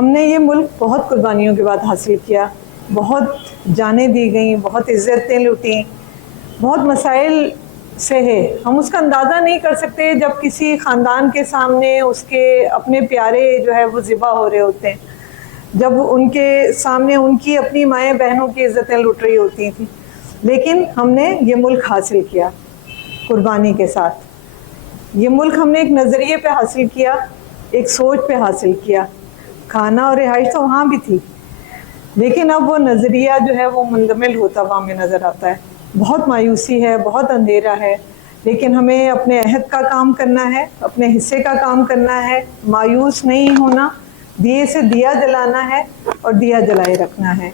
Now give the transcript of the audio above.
हमने ये मुल्क बहुत कुर्बानियों के बाद हासिल किया, बहुत जानें दी गई, बहुत इज़्ज़तें लुटी, बहुत मसाइल से है। हम उसका अंदाज़ा नहीं कर सकते जब किसी ख़ानदान के सामने उसके अपने प्यारे जो है वो ज़िबा हो रहे होते हैं, जब उनके सामने उनकी अपनी माएँ बहनों की इज़्ज़तें लुट रही होती थी। लेकिन हमने ये मुल्क हासिल किया कुर्बानी के साथ। ये मुल्क हमने एक नज़रिए पे हासिल किया, एक सोच पे हासिल किया। खाना और रिहाइश तो वहाँ भी थी, लेकिन अब वो नज़रिया जो है वो मुंदमिल होता हुआ हमें नज़र आता है। बहुत मायूसी है, बहुत अंधेरा है, लेकिन हमें अपने अहद का काम करना है, अपने हिस्से का काम करना है, मायूस नहीं होना, दिए से दिया जलाना है और दिया जलाए रखना है।